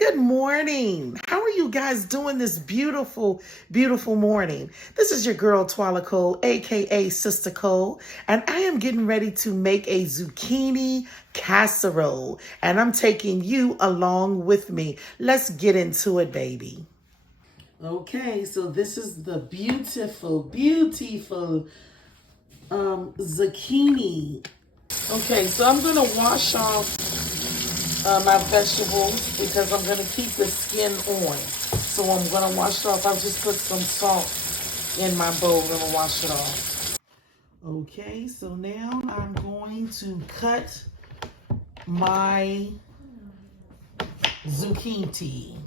Good morning. How are you guys doing this beautiful, beautiful morning? This is your girl Twala Cole, aka Sister Cole, and I am getting ready to make a zucchini casserole, and I'm taking you along with me. Let's get into it, baby. Okay, so this is the beautiful, beautiful zucchini. Okay, so I'm gonna wash off my vegetables because I'm going to keep the skin on. So I'm going to wash it off. I've just put some salt in my bowl. I'm going to wash it off. Okay, so now I'm going to cut my zucchini.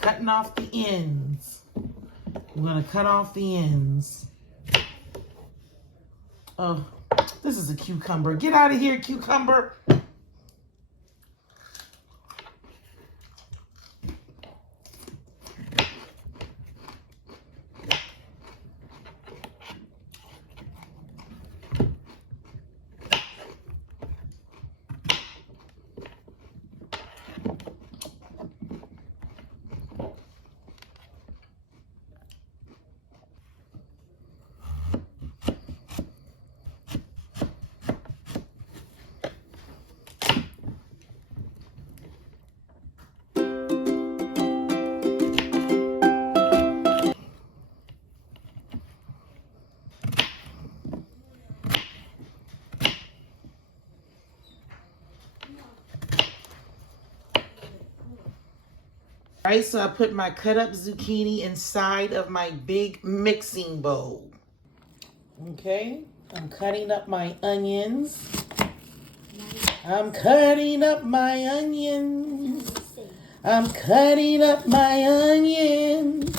Cutting off the ends. I'm going to cut off the ends. Oh, this is a cucumber. Get out of here, cucumber. All right, so I put my cut up zucchini inside of my big mixing bowl. Okay, I'm cutting up my onions. I'm cutting up my onions. I'm cutting up my onions.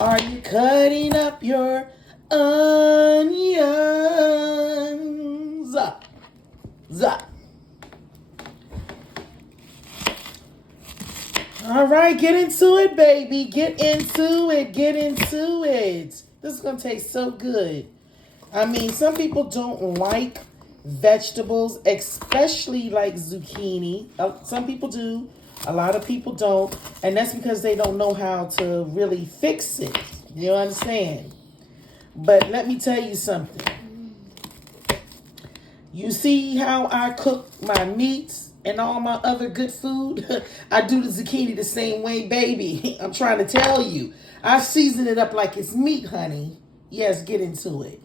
Are you cutting up your onions? Zap, zap. All right, get into it, baby. Get into it. Get into it. This is going to taste so good. I mean, some people don't like vegetables, especially like zucchini. Some people do. A lot of people don't. And that's because they don't know how to really fix it. You understand? But let me tell you something. You see how I cook my meats and all my other good food? I do the zucchini the same way, baby. I'm trying to tell you. I season it up like it's meat, honey. Yes, get into it.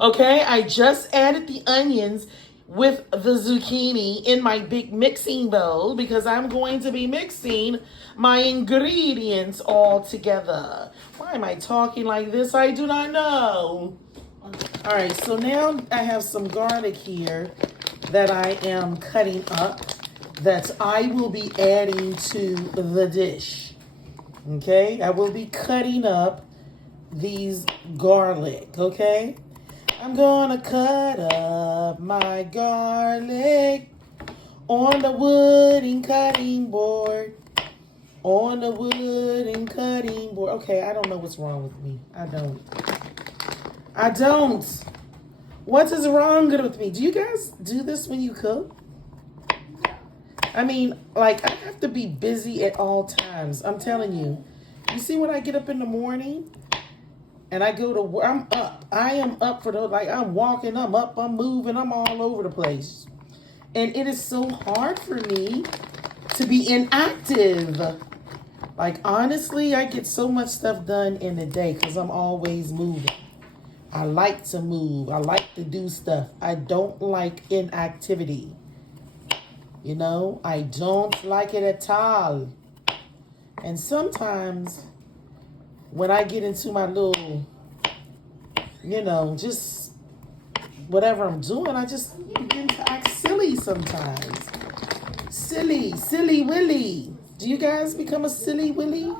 Okay, I just added the onions with the zucchini in my big mixing bowl because I'm going to be mixing my ingredients all together. Why am I talking like this? I do not know. All right, so now I have some garlic here that I am cutting up that I will be adding to the dish. Okay, I will be cutting up these garlic, okay? I'm gonna cut up my garlic on the wooden cutting board. On the wooden cutting board. Okay, I don't know what's wrong with me. I don't. What is wrong with me? Do you guys do this when you cook? I mean, like, I have to be busy at all times. I'm telling you. You see when I get up in the morning and I go to work, I'm up. I am up for I'm walking, I'm up, I'm moving, I'm all over the place. And it is so hard for me to be inactive. Like, honestly, I get so much stuff done in a day because I'm always moving. I like to move. I like to do stuff. I don't like inactivity. You know, I don't like it at all. And sometimes when I get into my little, just whatever I'm doing, I just begin to act silly sometimes. Silly Willy. Do you guys become a silly Willy?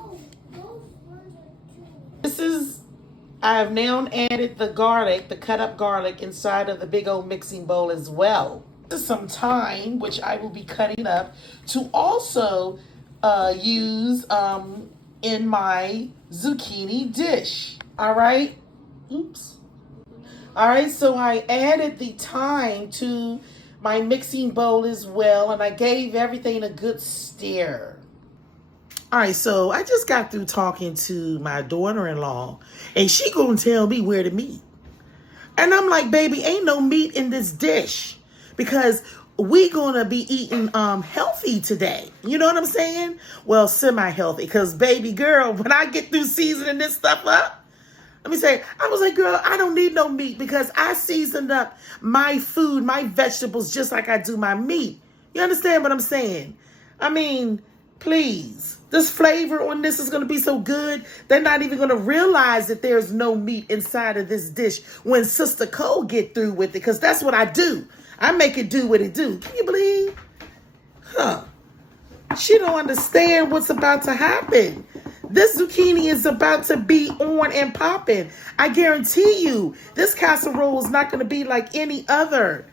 I have now added the cut up garlic inside of the big old mixing bowl as well. This is some thyme, which I will be cutting up to also use in my zucchini dish. All right. Oops. All right, so I added the thyme to my mixing bowl as well, and I gave everything a good stir. All right, so I just got through talking to my daughter-in-law, and she gonna tell me where to meet. And I'm like, baby, ain't no meat in this dish because we gonna be eating healthy today. You know what I'm saying? Well, semi-healthy, because baby girl, when I get through seasoning this stuff up, let me say, I was like, girl, I don't need no meat because I seasoned up my food, my vegetables, just like I do my meat. You understand what I'm saying? I mean, please. This flavor on this is going to be so good, they're not even going to realize that there's no meat inside of this dish when Sister Cole get through with it, because that's what I do. I make it do what it do. Can you believe? Huh. She don't understand what's about to happen. This zucchini is about to be on and popping. I guarantee you, this casserole is not going to be like any other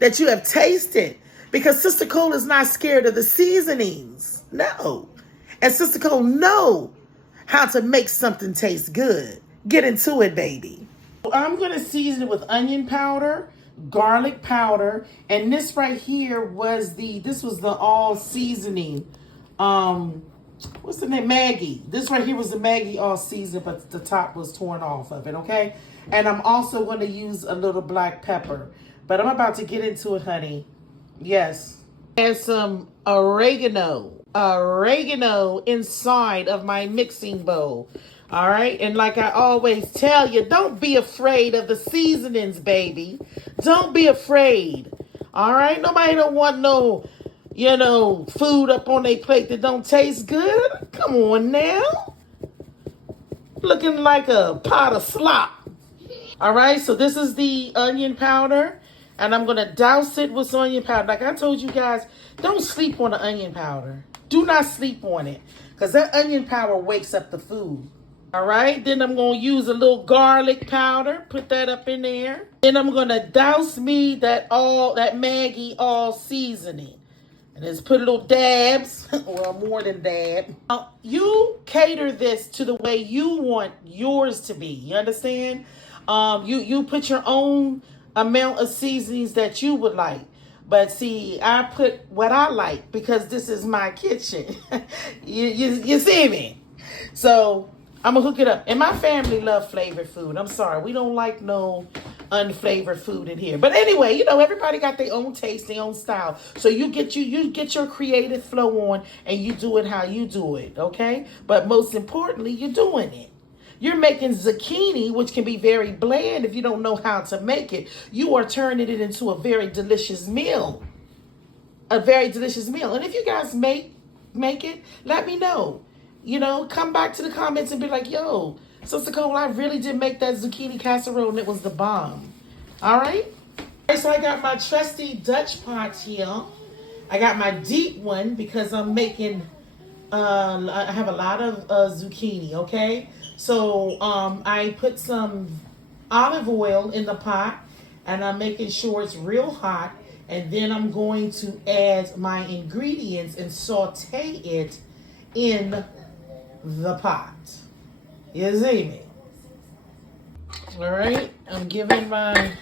that you have tasted, because Sister Cole is not scared of the seasonings. No. And Sister Cole know how to make something taste good. Get into it, baby. I'm going to season it with onion powder, garlic powder, and this right here was the all seasoning. What's the name? Maggie. This right here was the Maggie all season, but the top was torn off of it, okay? And I'm also going to use a little black pepper. But I'm about to get into it, honey. Yes. And some oregano inside of my mixing bowl. All right. And like I always tell you, don't be afraid of the seasonings, baby. Don't be afraid. All right. Nobody don't want no, food up on their plate that don't taste good. Come on now. Looking like a pot of slop. All right. So this is the onion powder. And I'm going to douse it with some onion powder. Like I told you guys, don't sleep on the onion powder. Do not sleep on it, because that onion powder wakes up the food. All right. Then I'm going to use a little garlic powder. Put that up in there. Then I'm going to douse me that Maggie all seasoning. And just put little dabs. Well, more than dab. Now, you cater this to the way you want yours to be. You understand? You put your own amount of seasonings that you would like. But see, I put what I like because this is my kitchen. you see me? So I'm going to hook it up. And my family love flavored food. I'm sorry. We don't like no unflavored food in here. But anyway, everybody got their own taste, their own style. So you get your creative flow on and you do it how you do it, okay? But most importantly, you're doing it. You're making zucchini, which can be very bland if you don't know how to make it. You are turning it into a very delicious meal. A very delicious meal. And if you guys make it, let me know. Come back to the comments and be like, yo, Sister Cole, I really did make that zucchini casserole and it was the bomb. All right? All right, so I got my trusty Dutch pot here. I got my deep one because I'm making, I have a lot of zucchini, okay? So I put some olive oil in the pot, and I'm making sure it's real hot. And then I'm going to add my ingredients and saute it in the pot. You see me? All right. I'm giving my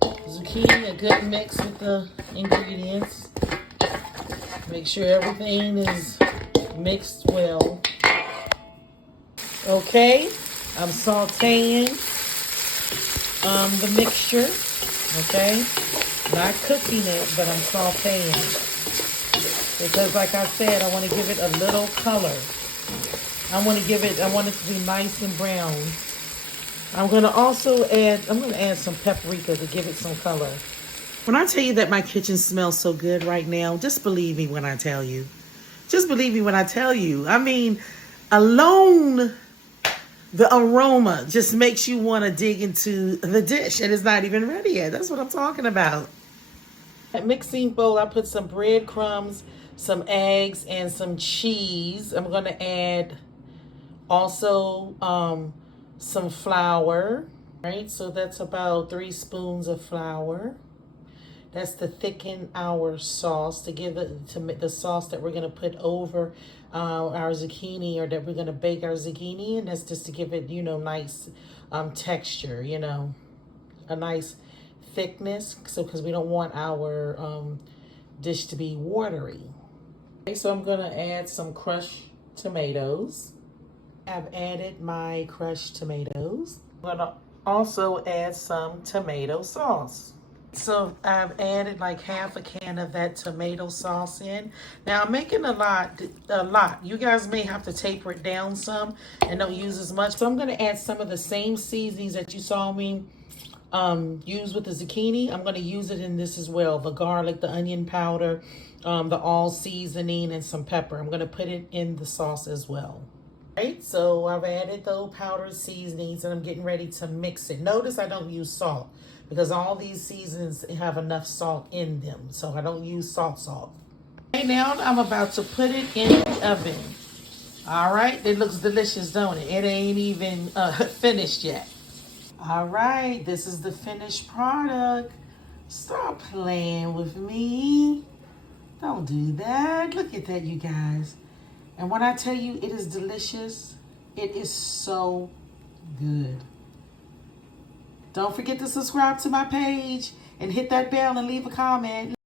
zucchini a good mix with the ingredients. Make sure everything is mixed well. Okay, I'm sauteing the mixture, okay? Not cooking it, but I'm sauteing. Because like I said, I want to give it a little color. I want it to be nice and brown. I'm going to add some paprika to give it some color. When I tell you that my kitchen smells so good right now, just believe me when I tell you. Just believe me when I tell you. I mean, alone, the aroma just makes you want to dig into the dish, and it's not even ready yet. That's what I'm talking about. That mixing bowl, I put some breadcrumbs, some eggs, and some cheese. I'm going to add also some flour. Right, so that's about 3 spoons of flour. That's to thicken our sauce, to give it the sauce that we're going to put over our zucchini, or that we're going to bake our zucchini in. That's just to give it, nice texture, a nice thickness, so because we don't want our dish to be watery. Okay, so I'm gonna add some crushed tomatoes. I've added my crushed tomatoes. I'm gonna also add some tomato sauce. So I've added like half a can of that tomato sauce in. Now I'm making a lot. You guys may have to taper it down some and don't use as much. So I'm gonna add some of the same seasonings that you saw me use with the zucchini. I'm gonna use it in this as well. The garlic, the onion powder, the all seasoning, and some pepper. I'm gonna put it in the sauce as well. Right, so I've added those powdered seasonings and I'm getting ready to mix it. Notice I don't use salt because all these seasonings have enough salt in them. So I don't use salt. Okay, now I'm about to put it in the oven. All right, it looks delicious, don't it? It ain't even finished yet. All right, this is the finished product. Stop playing with me. Don't do that. Look at that, you guys. And when I tell you it is delicious, it is so good. Don't forget to subscribe to my page and hit that bell and leave a comment.